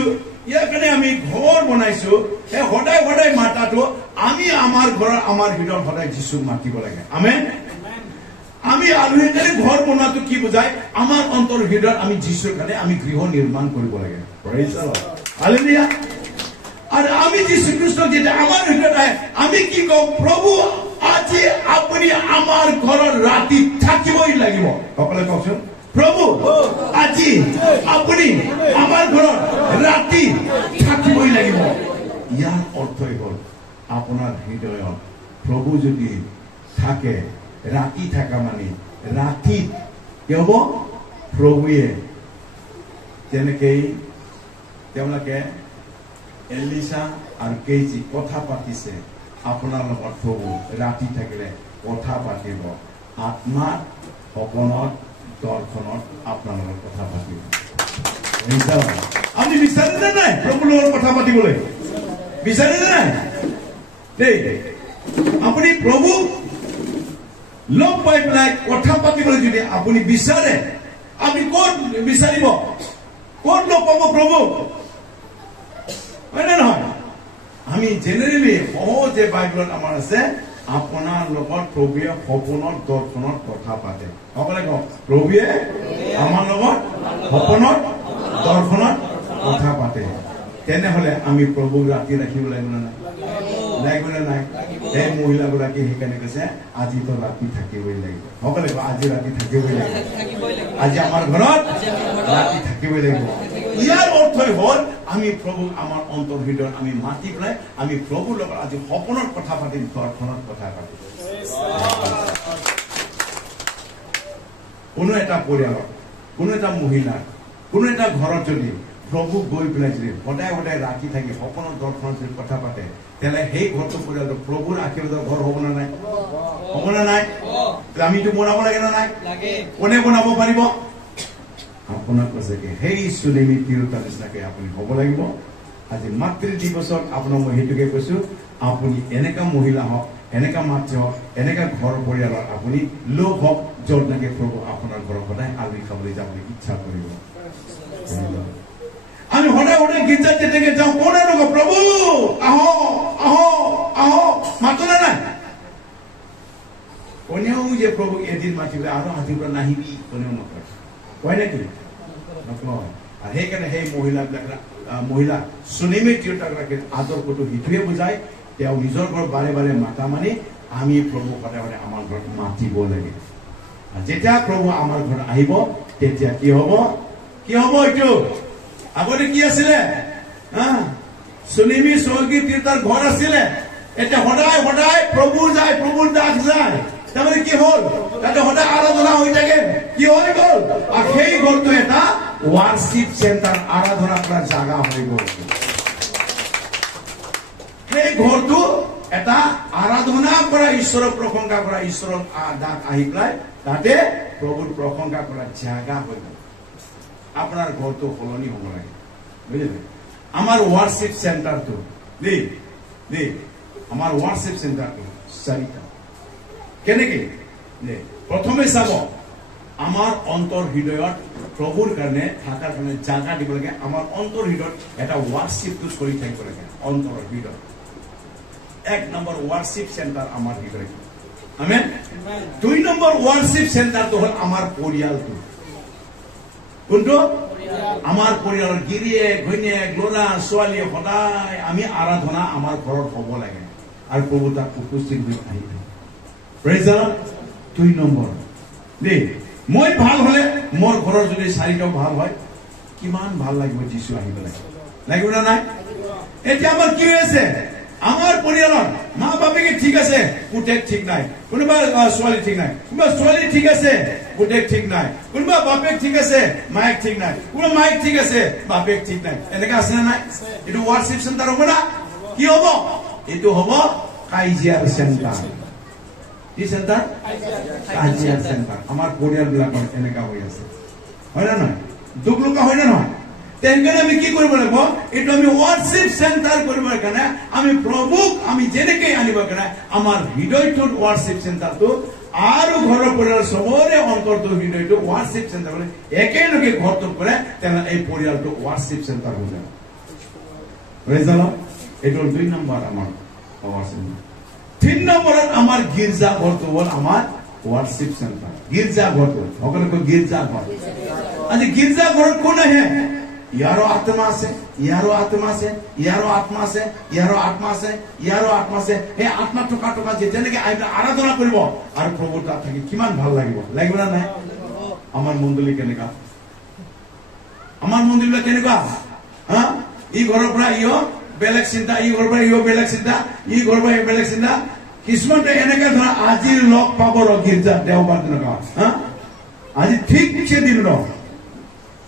ইয়াৰ কাৰণে আমি ঘৰ বনাইছো, সেই সদায় সদায় মাতাটো আমি আমাৰ ঘৰৰ আমাৰ হৃদয়ত সদায় যীশুক মাতিব লাগে। আমেন। আমি আলহীৰ কাৰণে ঘৰ বনোৱাটো কি বুজায়? আমাৰ অন্তৰ হৃদয়ত আমি যীশুৰ কাৰণে আমি গৃহ নিৰ্মাণ কৰিব লাগে। Praise the lord, hallelujah. আৰু আমি যীশু খ্ৰীষ্টক যেতিয়া আমাৰ হৃদয়ত আহে, আমি কি কওঁ? প্ৰভু আজি আপুনি আমাৰ ঘৰত ৰাতি থাকিবই লাগিব। সকলোৱে কওকচোন, প্ৰভু আজি আপুনি আমাৰ ঘৰত ৰাতি থাকিবই লাগিব। ইয়াৰ অৰ্থই হল আপোনাৰ হৃদয়ত প্ৰভু যদি থাকে, ৰাতি থকা মানে ৰাতি কি হব? প্ৰভুৱে তেনেকেই তেওঁলোকে এলিশা আৰু গেহাজী কথা পাতিছে, আপোনাৰ লগত প্ৰভু ৰাতি থাকিলে কথা পাতিব, আত্মাত, সপনত, দৰ্শনত আপোনাৰ লগত কথা পাতিব। আপুনি বিচাৰেনে নাই প্ৰভুৰ লগত কথা পাতিবলৈ? বিচাৰেনে নাই দেই? আপুনি প্ৰভু লগ পাই পেলাই কথা পাতিবলৈ যদি আপুনি বিচাৰে, আপুনি ক'ত বিচাৰিব? ক'ত লগ পাব প্ৰভু? হয় নে নহয়? আমি জেনেৰেলি সহজে বাইবেলত আমাৰ আছে, আপোনাৰ লগত প্ৰভুৱে সপোনত, দৰ্শনত কথা পাতে। সকলোৱে কওক, প্ৰভুৱে আমাৰ লগত সপোনত, দৰ্শনত কথা পাতে। তেনেহলে আমি প্ৰভুক ৰাতি ৰাখিব লাগিব নে নাই? লাগিব নে নাই? এই মহিলাগৰাকী সেইকাৰণে কৈছে আজিতো ৰাতি থাকিবই লাগিব সকলে আজি ৰাতি থাকিবই লাগিব আজি আমাৰ ঘৰত ৰাতি থাকিবই লাগিব ইয়াৰ অৰ্থই হ'ল আমি প্ৰভু আমাৰ অন্তৰ হৃদয়ত আমি মাতি পেলাই আমি প্ৰভুৰ লগত আজি সপোনৰ কথা পাতিম ঘৰখনত কথা পাতিম কোনো এটা পৰিয়ালত কোনো এটা মহিলাৰ কোনো এটা ঘৰত যদি প্ৰভু গৈ পেলাই যদি সদায় সদায় ৰাতি থাকি সপোনৰ দৰ্শনত যদি কথা পাতে তেনে সেই ঘৰটো পৰিয়ালটো প্ৰভুৰ আশীৰ্বাদৰ ঘৰ হ'ব নে নাই হ'ব নে নাই আমিতো বনাব লাগে নে নাই কোনে বনাব পাৰিব আপোনাক কৈছে কি সেই সুনেমী তিৰোতাৰ নিচিনাকে আপুনি হ'ব লাগিব আজি মাতৃ দিৱসত আপোনাক মই সেইটোকে কৈছো আপুনি এনেকা মহিলা হওক এনেকা মাতৃ হওক এনেকা ঘৰ পৰিয়ালৰ আপুনি লোক হওক য'ত নেকি প্ৰভু আপোনাৰ ঘৰত সদায় আলহী খাবলৈ যাবলৈ ইচ্ছা কৰিব আমি সদায় সদায় গীৰ্জাত যেনেকে যাওঁ কোনে নকওঁ প্ৰভু আহো আহো আহো মাতো নে নাই কোনেও যে প্ৰভু এদিন মাতিলে আৰু আজিৰ পৰা নাহিবি কোনেও নকয় কয় নেকি নকয় আৰু সেইকাৰণে সেই মহিলা সুনেমী তিৰোতাগৰাকী আদৰ কতো সিটোৱে বুজায় তেওঁ নিজৰ ঘৰত বাৰে বাৰে মাতা মানে আমি প্ৰভু সদায় সদায় আমাৰ ঘৰত মাতিব লাগে যেতিয়া প্ৰভু আমাৰ ঘৰত আহিব তেতিয়া কি হ'ব এইটো আগতে কি আছিলে সুনেমী স্বৰ্গীয় তিৰোতাৰ ঘৰ আছিলে এতিয়া সদায় সদায় প্ৰভু যায় প্ৰভুৰ দাস যায় তাৰমানে কি হ'ল তাতে সদায় আৰাধনা হৈ থাকে কি হৈ গ'ল আৰু সেই ঘৰটো এটা ৱাৰশ্বিপ চেণ্টাৰ আৰাধনা কৰাৰ জাগা হৈ গ'ল সেই ঘৰটো এটা আৰাধনা কৰা ঈশ্বৰক প্ৰশংসা কৰা ঈশ্বৰৰ দাস আহি পেলাই তাতে প্ৰভুৰ প্ৰশংসা কৰা জাগা হৈ গ'ল আপনার ঘর তো সলনি হব লাগে বুঝলেন আমার ওয়ার্শিপ সেন্টার তো আমার ওয়ার্শিপ সেন্টার তো চারিটা কেনেকে প্রথমে চাব আমার অন্তর হৃদয়ত প্রভুর কারণে থাকার কারণে জায়গা দিব লাগে আমার অন্তর হৃদয়ত এটা ওয়ার্শিপ তো চলি থাকিব লাগে অন্তর হৃদয় এক নম্বর ওয়ার্শিপ সেন্টার আমার হৃদয় আমেন দুই নম্বর ওয়ার্শিপ সেন্টার তো হল আমার পরিয়ালটো কোনটো আমাৰ পৰিয়ালৰ গিৰিয়ে ঘৈণীয়েক ল'ৰা ছোৱালী সদায় আমি আৰাধনা আমাৰ ঘৰত হ'ব লাগে আৰু প্ৰভু তাক উপস্থিত হৈ আহিব প্ৰেজ দ্য লৰ্ড দুই নম্বৰ মই ভাল হলে মোৰ ঘৰৰ যদি চাৰিটাও ভাল হয় কিমান ভাল লাগিব যিশু আহিব লাগিব না নাই এতিয়া আমাৰ কি হৈছে আমাৰ পৰিয়ালত মা বাপেকে ঠিক আছে পুতেক ঠিক নাই কোনোবা ছোৱালী ঠিক নাই কোনোবা ছোৱালী ঠিক আছে পুতেক ঠিক নাই কোনোবা বাপেক ঠিক আছে মায়েক ঠিক নাই কোনোবা মায়েক ঠিক আছে বাপেক ঠিক নাই এনেকা আছে না নাই এটো ওয়ার্শিপ সেন্টার হ'ব না কি হ'ব এটো হ'ব কাজিয়াৰ সেন্টাৰ কি সেন্টাৰ কাজিয়াৰ সেন্টাৰ আমাৰ পৰিয়াল বিলাকৰ এনেকা হৈ আছে হয় না নহয় দুখ লোকা হয় না নহয় তেনকানে আমি কি কৰিব লাগিব এটো আমি ওয়াৰ্শিপ সেন্টাৰ কৰিবৰ কাৰণে আমি প্ৰভুক আমি যেনেকৈ আনিব কাৰণে আমাৰ হৃদয়টোত ওয়াৰ্শিপ সেন্টাৰটো আৰু ঘৰৰ পৰিয়াল সবৰে অন্তৰটো হৃদয়টো ওয়াৰ্শিপ সেন্টাৰ মানে একেলগে ঘৰটোত কৰে তেনে এই পৰিয়ালটো ওয়াৰ্শিপ সেন্টাৰ হৈ যায় প্ৰেজ দ্য লৰ্ড এটো দুই নম্বৰ আমাৰ ওয়াৰ্শিপ তিন নম্বৰত আমাৰ গীৰ্জা ঘৰটো হ'ল আমাৰ ওয়াৰ্শিপ সেন্টাৰ গীৰ্জা ঘৰটো সকলোকে গীৰ্জা ঘৰ আজি গীৰ্জা ঘৰত কোন আহে ইয়াৰো আত্মা আছে ইয়াৰো আত্মা আছে ইয়াৰো আত্মা আছে ইয়াৰো আত্মা আছে ইয়াৰো আত্মা আছে এই আত্মা টকা টকা যেনেকৈ আৰাধনা কৰিব আৰু প্ৰভু তাত থাকি কিমান ভাল লাগিব না নাই আমাৰ মণ্ডলী কেনেকা আমাৰ মণ্ডলীবিলাক কেনেকুৱা ই ঘৰৰ পৰা ইও বেলেগ চিন্তা ই ঘৰৰ পৰা ইও বেলেগ চিন্তা ই ঘৰৰ পৰা বেলেগ চিন্তা কিছুমানে এনেকে ধৰা আজি লগ পাব গীৰ্জা দেওবাৰ তেনেকুৱা আজি ঠিকছে দিন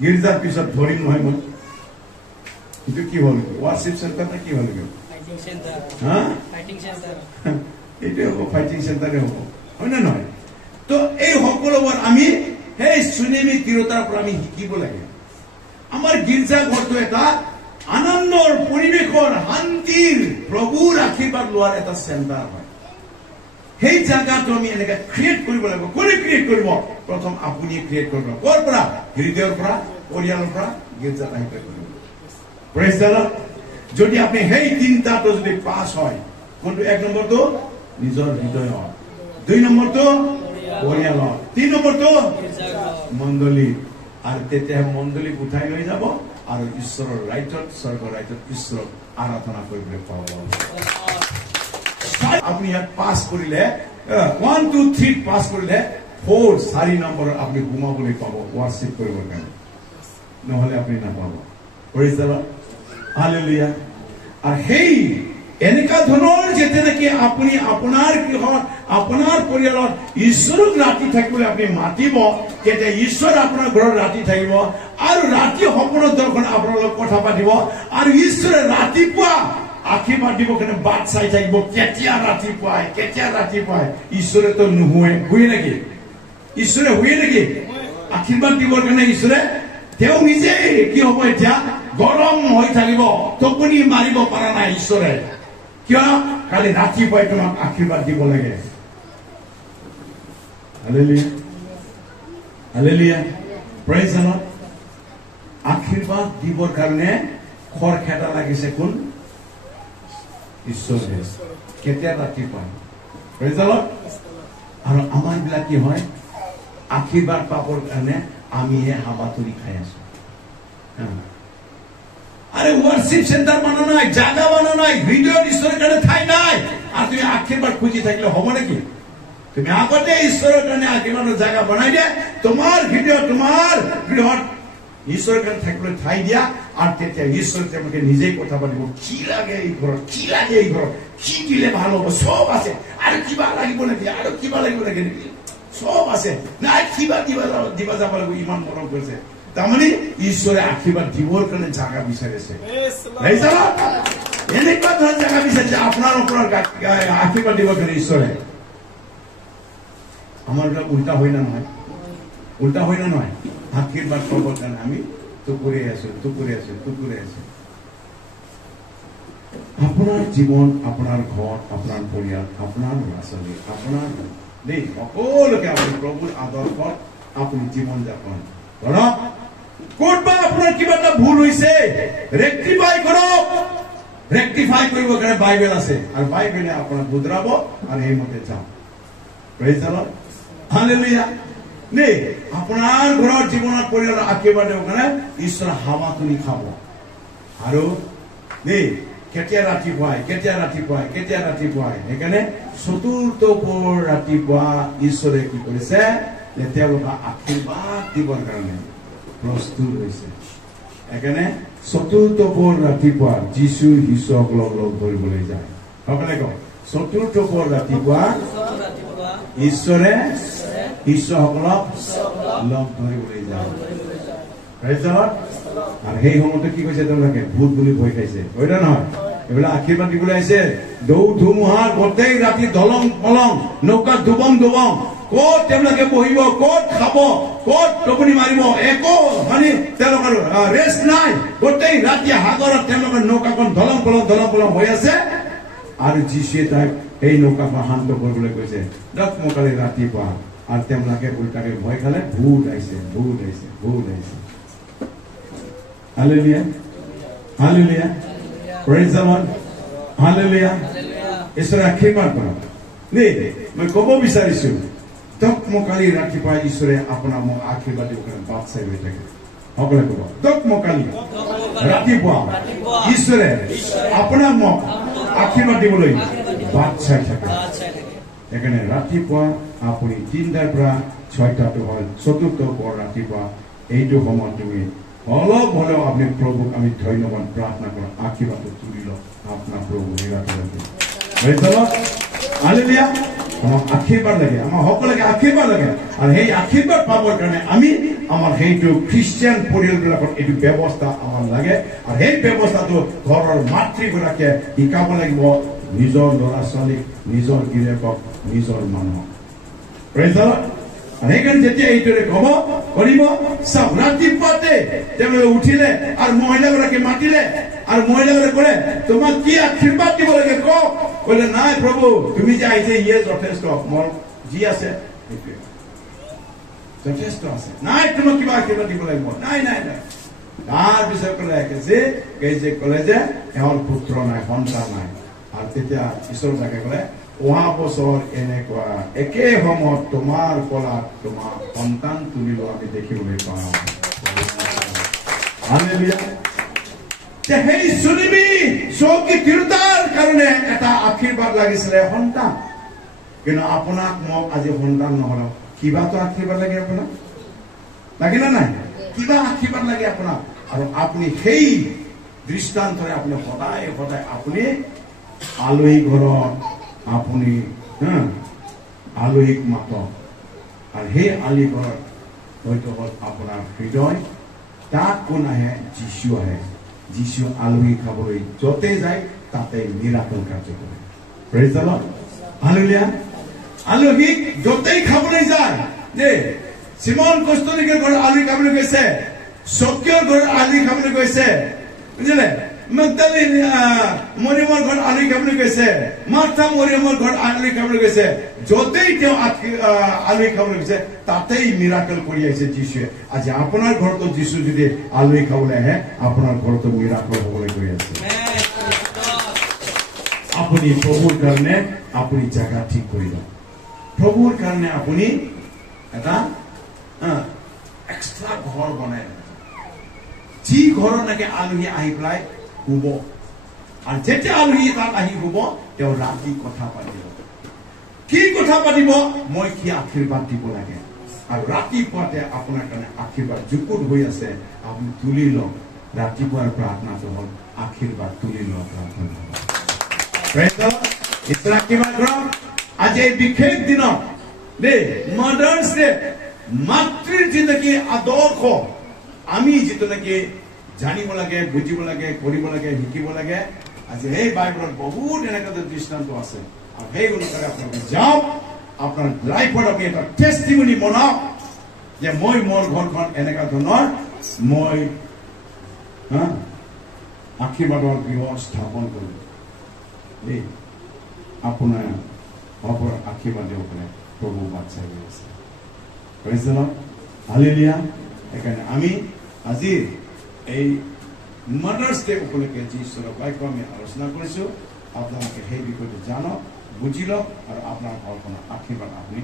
গীৰ্জাৰ পিছত ধৰিম নহয় মই এইটো কি হ'ল ওয়ার্শিপ সেন্টার না কি হ'ল এইটো হ'ব ফাইটিং সেন্টারে হ'ব হয় না নহয় তো এই সকলোবোৰ আমি সেই সুনেমী তিৰোতাৰ পৰা আমি শিকিব লাগে আমাৰ গীৰ্জা ঘৰটো এটা আনন্দৰ পৰিৱেশৰ শান্তিৰ প্ৰভুৰ আশীৰ্বাদ লোৱাৰ এটা সেন্টাৰ হয় সেই জায়গাটো আমি এনেকে ক্ৰিয়েট কৰিব লাগিব কোনে ক্ৰিয়েট কৰিব প্ৰথম আপুনি ক্ৰিয়েট কৰিব কৰ পৰা হৃদয়ৰ পৰা পৰিয়ালৰ পৰা গীৰ্জাত আহি কৰিব প্ৰেজ দ্য লৰ্ড যদি আপনি সেই তিনটাটো যদি পাস হয় কোনটো এক নম্বৰটো নিজৰ হৃদয়ৰ দুই নম্বৰটো পৰিয়ালৰ তিন নম্বৰটো মণ্ডলী আৰু তেতিয়া মণ্ডলীক উঠাই লৈ যাব আৰু ঈশ্বৰৰ ৰাজ্যত স্বৰ্গৰ ৰাজ্যত ঈশ্বৰক আৰাধনা কৰিবলৈ পাব আপনি ইয়াত পাছ কৰিলে 1 2 3 পাছ কৰিলে 4 নম্বৰ আপুনি ঘুমাবলৈ পাব ৱাৰ্শিপ কৰিবৰ কাৰণে নহলে আপুনি নাপাব প্ৰেজ দ্য লৰ্ড হালেলুয়া আৰু সেই এনেকা ধৰণৰ যেতে নাকি আপুনি আপোনাৰ গৃহত আপোনাৰ পৰিয়ালত ঈশ্বৰক ৰাতি থাকিবলৈ আপুনি মাতিব তেতিয়া ঈশ্বৰ আপোনাৰ ঘৰত ৰাতি থাকিব আৰু ৰাতি সপোনৰ দৰ্শন আপোনাৰ লগত কথা পাতিব আৰু ঈশ্বৰে ৰাতিপুৱা আশীৰ্বাদ দিব কাৰণে বাট চাই থাকিব কেতিয়া ৰাতিপুৱাই ঈশ্বৰে তো নুহুৱে হুৱে নেকি ঈশ্বৰে হুৱে নেকি আশীৰ্বাদ দিবৰ কাৰণে ঈশ্বৰে তেওঁ নিজে কি হ'ব এতিয়া গৰম হৈ থাকিব টোপনি মাৰিব পৰা নাই ঈশ্বৰে কিয় কালি ৰাতিপুৱাই তোমাক আশীৰ্বাদ দিব লাগে hallelujah hallelujah praise the lord আশীৰ্বাদ দিবৰ কাৰণে খৰখেদা লাগিছে কোন ঈশ্বৰে কেতিয়া ৰাতিপুৱা প্ৰেজ দ্য লৰ্ড আৰু আমাৰ বিলাক কি হয় আশীৰ্বাদ পাবৰ কাৰণে আমিহে হাবাতুৰি খাই আছো আরে ওয়ার্শিপ সেন্টার বানা নাই জায়গা বানা নাই ভিডিও ঈশ্বরের কাছে ঠাই নাই আর তুমি আশীর্বাদ খুঁজি থাকলে হবে নাকি তুমি আগতে ঈশ্বরের কাছে আশীর্বাদের জায়গা বানাই দিয়ে তোমার ভিডিও তোমার গৃহত ঈশ্বরের কাছে থাকলে ঠাই দিয়া আর তেতিয়া ঈশ্বর তোমাকে নিজেই কথা পাতিব কি লাগে এই ঘৰত কি দিলে ভালো হবে সব আছে আর কিবা লাগিব নাকি আর কিবা লাগিব নাকি সব আছে না কিবা দিবা যাব লাগিব ইমান মৰম কৰিছে তাৰমানে ঈশ্বৰে আশীৰ্বাদ দিবৰ কাৰণে জাগা বিচাৰিছে এনেকুৱা ধৰণৰ জাগা বিচাৰিছে আপোনাৰ আশীৰ্বাদ দিবৰ কাৰণে ঈশ্বৰে আমাৰ বিলাক উল্টা হয় না নহয় আশীৰ্বাদ পাবৰ কাৰণে আমি টুকুৰে আছো আপোনাৰ জীৱন আপোনাৰ ঘৰ আপোনাৰ পৰিয়াল আপোনাৰ ল'ৰা ছোৱালী আপোনাৰ দেই সকলোকে আপুনি প্ৰভুৰ আদৰ্শত আপুনি জীৱন যাপন কৰক কোনবা আপোনাৰ কিবা এটা ভুল হৈছে ৰেক্টিফাই কৰক ৰেক্টিফাই কৰিব কাৰণে বাইবেল আছে আৰু বাইবেলে আপোনাক বুদ্ৰাব আৰু এই মতে যাওক প্ৰেজ দ্য লৰ্ড হালেলুয়া নে আপোনাৰ ঘৰৰ জীৱনত পৰিয়ালৰ আশীৰ্বাদ দিব কাৰণে ঈশ্বৰ হাৱাতুনি খাব আৰু নে কেতিয়া ৰাতিপুৱাই সেইকাৰণে চতুৰ্থ পৰ ৰাতিপুৱা ঈশ্বৰে কি কৰিছে যে তেওঁলোকক আশীৰ্বাদ দিবৰ কাৰণে প্ৰস্তুত হৈছে সেইকাৰণে চতুৰ্থ পৰ ৰাতিপুৱা যীশু শিশুসকলক লগ ধৰিবলৈ যায় সকলোৱে কওক চতুৰ্থ পৰ ৰাতিপুৱা ঈশ্বৰে শিশুসকলক লগ ধৰিবলৈ যায় প্ৰেজ দ্য লৰ্ড আৰু সেই সময়তে কি কৈছে তেওঁলোকে ভূত বুলি ভয় খাইছে হয় নে নহয় এইবিলাক আশীৰ্বাদ দিবলৈ আহিছে দৌ ধুমুহাৰ গোটেই ৰাতি দলং পলং নৌকাত ডুবং ক'ত তেওঁলোকে বহিব ক'ত খাব ক'ত টোপনি মাৰিব একো মানে তেওঁলোকৰ ৰেষ্ট নাই গোটেই ৰাতি সাগৰত তেওঁলোকৰ নৌকাখন দলং পলং হৈ আছে আৰু যীশুৱে তাইক এই নৌকাখন শান্ত কৰিবলৈ কৈছে দকমকালি ৰাতিপুৱা আৰু তেওঁলোকে উল্টাকে ভয় খালে ভূত আহিছে hallelujah praise the lord hallelujah ঈশ্বৰৰ আশীৰ্বাদ কৰক দেই মই ক'ব বিচাৰিছো দকমকালি ৰাতিপুৱা ঈশ্বৰে আপোনাৰ মোক আশীৰ্বাদ দিব কাৰণে বাট চাই ৰৈ থাকে সকলোৱে ক'ব দকমকালি ৰাতিপুৱা ঈশ্বৰে আপোনাৰ মোক আশীৰ্বাদ দিবলৈ বাট চাই থাকে সেইকাৰণে ৰাতিপুৱা আপুনি 3টাৰ পৰা 6টাটো হ'ল চতুৰ্থ পৰ ৰাতিপুৱা এইটো সময়ত তুমি অলপ হলেও আপনি প্ৰভুক আমি ধন্যবাদ প্ৰাৰ্থনা কৰোঁ আশীৰ্বাদটো তুলি লওক আপোনাৰ প্ৰভু হালেলুয়া আমাক আশীৰ্বাদ লাগে আমাৰ সকলোকে আশীৰ্বাদ লাগে আৰু সেই আশীৰ্বাদ পাবৰ কাৰণে আমি আমাৰ সেইটো খ্ৰীষ্টিয়ান পৰিয়ালবিলাকত এইটো ব্যৱস্থা আমাৰ লাগে আৰু সেই ব্যৱস্থাটো ঘৰৰ মাতৃগৰাকীয়ে শিকাব লাগিব নিজৰ ল'ৰা ছোৱালীক নিজৰ গিৰিয়েকক নিজৰ মানুহক প্ৰেজ দ্য লৰ্ড আৰু সেইকাৰণে যেতিয়া এইটোৰে কৰিব চাওক ৰাতিপুৱাতে তেওঁলোকে উঠিলে আৰু মহিলাগৰাকী মাতিলে আৰু মহিলাগৰাকী ক'লে তোমাক কি আশীৰ্বাদ দিব লাগে কওক ক'লে নাই প্ৰভু তুমি যে আহিছে ইয়ে যথেষ্ট মোৰ যি আছে যথেষ্ট আছে নাই তোমাক কিবা আশীৰ্বাদ দিব লাগিব নাই তাৰপিছত ক'লে যে এওঁৰ পুত্ৰ নাই সন্তান নাই আৰু তেতিয়া ঈশ্বৰ তাকে ক'লে অহা বছৰ এনেকুৱা একে সময়ত তোমাৰ কলাত তোমাৰ সন্তান তুলিব আমি দেখিবলৈ পাওঁ হালেলুয়া সেই চুলিবি চৌকি তিৰোতাৰ কাৰণে এটা আশীৰ্বাদ লাগিছিলে সন্তান, কিন্তু আপোনাক মোক আজি সন্তান নহল, কিবাটো আশীৰ্বাদ লাগে আপোনাক, লাগিলে নাই? কিবা আশীৰ্বাদ লাগে আপোনাক। আৰু আপুনি সেই দৃষ্টান্তৰে আপুনি সদায় সদায় আপুনি আলহী ঘৰত আপুনি আলহীক মাতক, আৰু সেই আলহী ঘৰত হয়তো হ'ল আপোনাৰ হৃদয়। তাত কোন আহে? যীশু আহে। যীশু আলহী খাবলৈ য'তে যায় তাতে মিৰাকল কাৰ্য কৰে। Praise the lord, hallelujah. আলহীক য'তেই খাবলৈ যায়, যে চিমন কস্তৰিকৰ ঘৰত আলহী খাবলৈ গৈছে, সক্ৰিয়ৰ ঘৰত আলহী খাবলৈ গৈছে, বুজিলে? মগদলিন মৰিয়মৰ ঘৰত আলহী খাবলৈ গৈছে, মাৰ্থা মৰিয়মৰ ঘৰত আলহী খাবলৈ গৈছে, য'তেই তেওঁ আলহী খাবলৈ গৈছে তাতেই মিৰাকল কৰি আহিছে যীশুৱে। আজি আপোনাৰ ঘৰতো যীশু যদি আলহী খাবলৈ আহে, আপোনাৰ ঘৰতো মিৰাকল হ'বলৈ গৈ আছে। আপুনি প্ৰভুৰ কাৰণে আপুনি জাগা ঠিক কৰি লওক। প্ৰভুৰ কাৰণে আপুনি এটা এক্সট্ৰা ঘৰ বনাই লওক, যি ঘৰৰ নাকি আলহী আহি পেলাই শুব। আৰু যেতিয়া আলহী তাত আহি শুব, তেওঁ ৰাতি কথা পাতিব। কি কথা পাতিব? মই কি আশীৰ্বাদ দিব লাগে। আৰু ৰাতিপুৱাতে আপোনাৰ কাৰণে আশীৰ্বাদ যুগুত হৈ আছে, আপুনি তুলি লওক। ৰাতিপুৱাৰ প্ৰাৰ্থনাটো হ'ল আশীৰ্বাদ তুলি লোৱা প্ৰাৰ্থনা। আশীৰ্বাদ কৰক আজি এই বিশেষ দিনত দেই, মাদাৰ্ছ ডে, মাতৃৰ যি নেকি আদৰ্শ আমি যিটো নেকি জানিব লাগে, বুজিব লাগে, কৰিব লাগে, শিকিব লাগে। আজি সেই বাইবেলত বহুত এনেকুৱা দৃষ্টান্ত আছে, আৰু সেই অনুসাৰে আপোনালোকে যাওক, আপোনাৰ লাইফত আপুনি এটা টেষ্টিমনি বনাওক যে মই মোৰ ঘৰখন এনেকুৱা ধৰণৰ মই আশীৰ্বাদৰ গৃহ স্থাপন কৰিম। দেই আপোনাৰ অপৰ আশীৰ্বাদ দিব পাৰে, প্ৰভু বাট চাই গৈ আছে। Praise the lord, hallelujah. সেইকাৰণে আমি আজি এই মাদাৰ্ছ ডে উপলক্ষে যি ঈশ্বৰৰ বাক্য আমি আলোচনা কৰিছো, আপোনালোকে সেই বিষয়টো জানক, বুজি লওক, আৰু আপোনাৰ ঘৰখনৰ আশীৰ্বাদ আপুনি